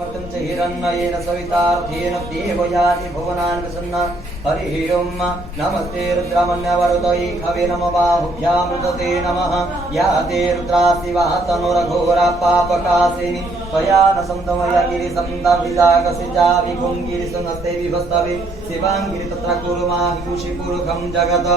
वर्तं च हिरण्मयेन सवितार्थेन देवयानि भुवनान् प्रसन्ना हरिः ओं नमस्ते रुद्रमन्यवरुदये खवे नमः बाहुभ्यामृतते नमः या ते रुद्रास्तिवा तनुरघोरा पापकासिनी त्वया न सन्तमया गिरिसन्दभिजागसिजाभिभुङ्गिरिसुनस्ते विभस्तवे शिवाङ्गिरि तत्र कुरुमाहिषि पुरुखं जगत्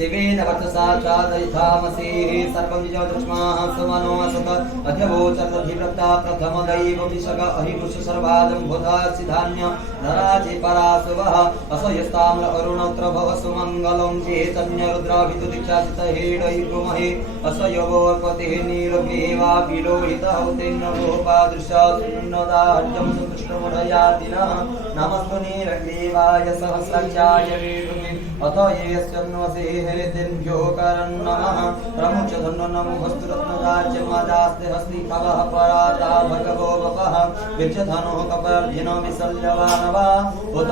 शिवेन वचसा चादयिथामसेः सर्वं विजयदुष्माः सुमनो असत अध्यवोचरदधिव्रता प्रथमदैवविशग अहिपुष सर्वादं बुधासिधान्य धराजे पराशुवः असयस्ताम्र अरुणोत्र भव सुमङ्गलं चैतन्यरुद्राभिदुदीक्षासित हेडैगुमहे असयवोर्पतेः नीलग्रीवा विलोहितः तेन्नगोपादृशान्नदार्यं सुकृष्णमुदयातिनः नमस्मुनीलग्रीवाय सहस्राक्षाय वेदुमे अथ येऽस्यन्वसेः दिव्योकरं नमः प्रमुचधन्व नमो हस्तरत्नराज्यमादास्ते हस्ति खवः पराता भगवो वपः विच्यधनो कपर्धिनो विसल्यवानवा उत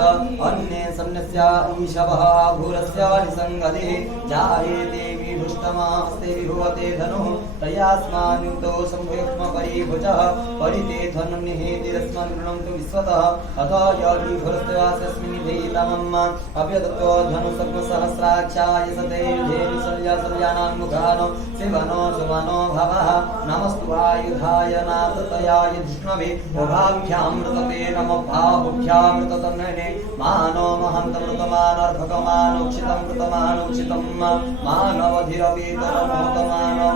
अन्ये सन्न्यस्या ईशवः भूरस्य निसङ्गतिः जाये देवी भुष्टमास्ते विभुवते धनुः तयास्मान्युक्तो संयुक्मपरिभुजः परिते धनं निहेतिरस्मान् गृह्णन्तु विश्वतः अथ यदि भुरस्त्वास्यस्मिन् धीतमम् अभ्यदत्तो धनुसर्वसहस्राक्षाय सदैर्धेनुसल्यासल्यानां मुखानो शिवनो सुमनो भवः नमस्तु आयुधाय नाथतयाय विष्णवे उभाभ्यामृतते नमो बाहुभ्यामृततन्मने मानो महन्तमृतमानर्भकमानोक्षितं मानवधिरवीतरमोहतमानो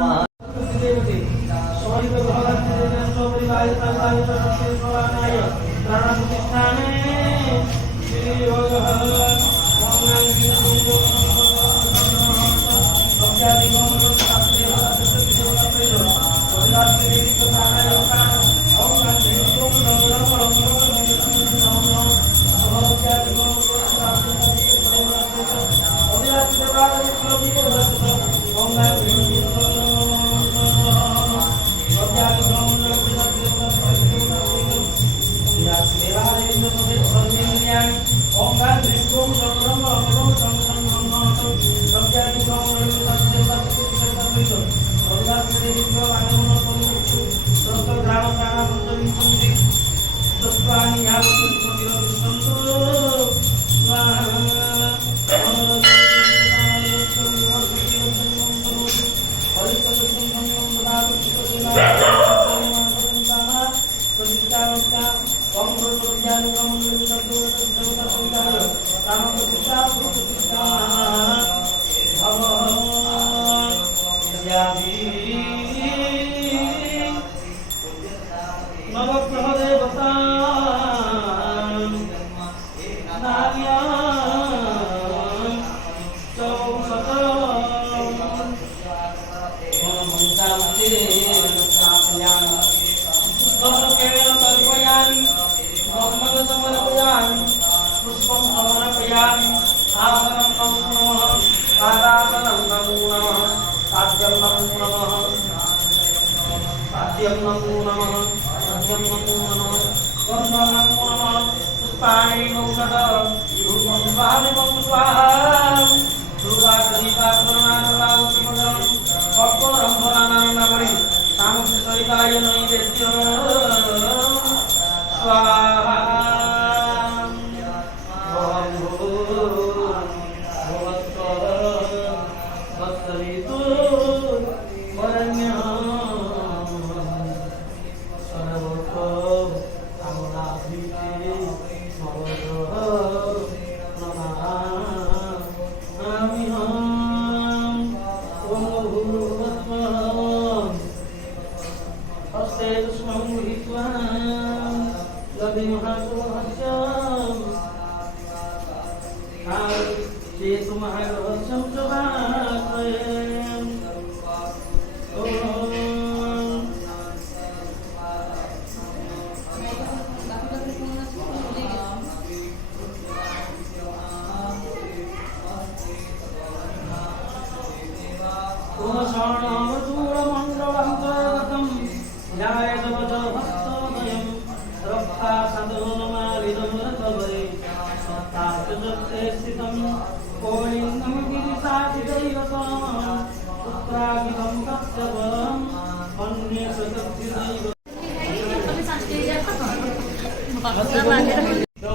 तो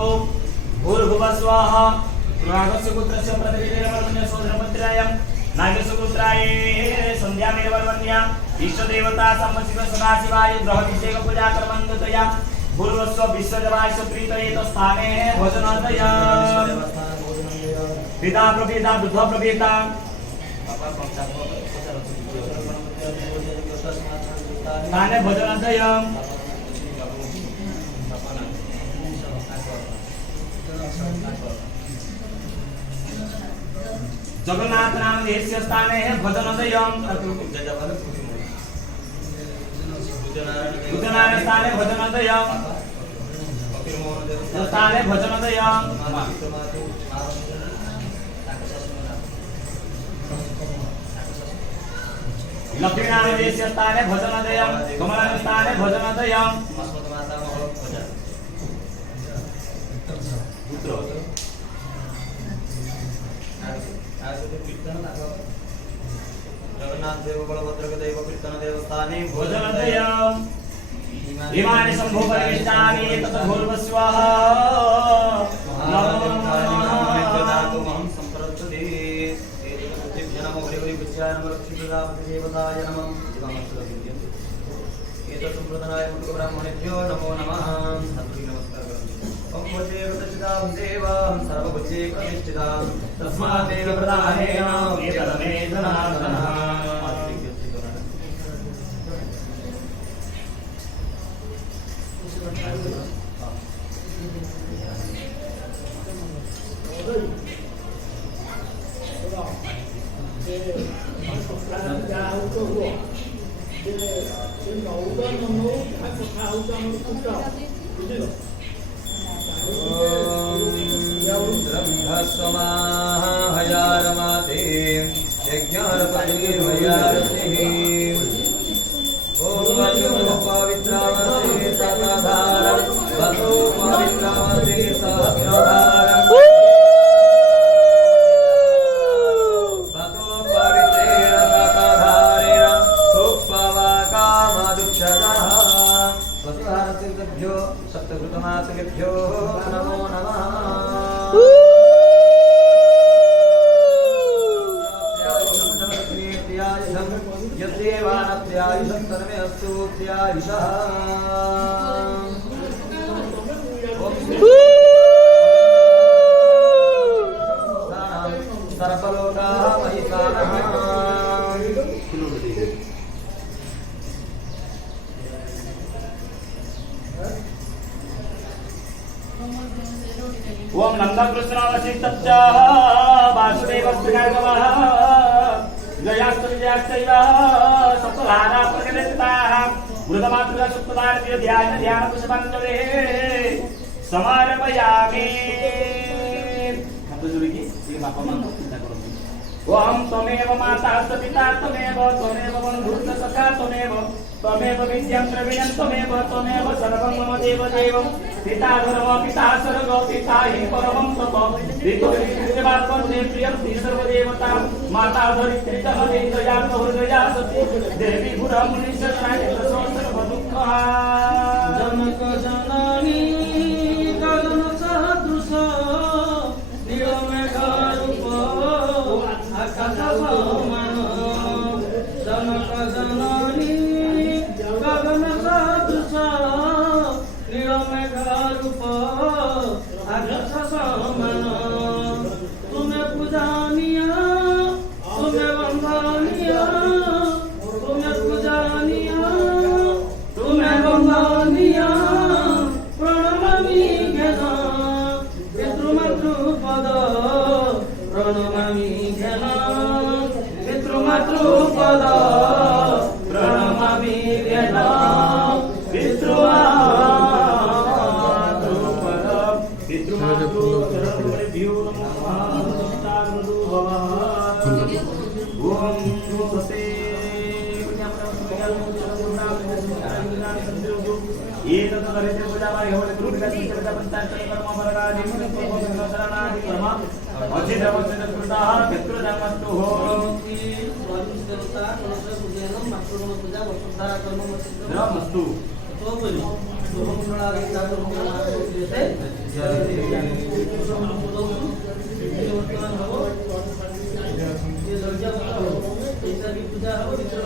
भूर्भुवः स्वः नागस्य पुत्रस्य प्रतिदेवस्य सोदरपुत्राय नागस्य पुत्राय संध्यामेव वर्वण्या इष्टदेवता सम्मसिव सदाशिवाय ग्रहविषेक पूजा कर्मन्तया भूर्वस्व विश्वजवाय सुप्रीतये तो स्थाने भोजनादय पिता प्रपिता बुद्ध प्रपिता स्थाने भोजनादय जगन्नाथ नाम देशस्य स्थाने है भजनोदयम भजनारायण स्थाने भजनोदयम स्थाने भजनोदयम लक्ष्मीनारायण देशस्य स्थाने भजनोदयम कमलानारायण स्थाने भजनोदयम जगन्नाथ देव बलभद्र देव कीर्तन देवस्थाने भोजनोदयम इमानि शंभो परिवेष्टानि तत भूर्वस्वः नमो नमः संप्रदते एतत् नमो हरि हरि विद्याय नमः लक्ष्मीप्रदापति देवताय नमः एतत् संप्रदाय मुख ब्राह्मणेभ्यो नमो नमः सर्वे नमस्कार ओम भजे वदचितां देवां सर्वभुजे प्रतिष्ठितां तस्मादेव प्रदानेन एतदमे धनार्दनः हयारमाते यज्ञानपतिर्भयारतिः ओम पवित्रामते सतधारं वसो पवित्रामते सहस्रधारं वसो पवित्रेण सतधारेण सुपवाकामदुक्षरः वसुधारतिर्भ्यो सप्तकृतमासकेभ्यो नमो नमः यद्देवानत्यायुषं तन्मे अस्तु त्यायुषः सर्वलोकाः महिषानः ओम नंदकृष्णवसिष्ठश्च वासुदेवस्त्रिगर्गवः जयास्तुल्यश्चैव सप्तधारा प्रकटिताः वृतमातृका सुप्तधारतीय ध्यान पुष्पाञ्जलिः समार्पयामि हाथ जोड़िए ये बापा मां को चिंता करो ओम त्वमेव माता पिता त्वमेव बन्धुश्च सखा त्वमेव विद्यां द्रविणं त्वमेव सर्वं मम देव देवं पिता धर्म पिता स्वर्ग पिता हि परमं तप पितुर्देवात्मने प्रियं सर्वदेवता माता धरित्री च हृदया हृदया सती देवी गुरमुनिश्चराय सर्वदुःखः जनक जननी गगन सदृश नीलमेघरूप आकाश समान जनक जननी गगन सदृश नीलमेघरूप आकाश समान तुम्हें पूजनीय तुम्हें वंदनीय तुम्हें पूजनीय तुम्हें वंदनीय प्रणमामि ज्ञान पितृमातृपद प्रणमामि ज्ञान पितृमातृपद प्रणमामि ज्ञान पितृमातृपद पितृमातृभ्यो नमः ओम स्वस्ति ये तो करते पूजा मारी होले ग्रुप का चिंतन पंचायत कर्म मरणादि शरणादि कर्म अचित अवचित कृता पितृ जन्मस्तु हो देवता कलश पूजनम मातृगण पूजा वसुधारा कर्म मस्तु तो बोली ପୂଜା ହବ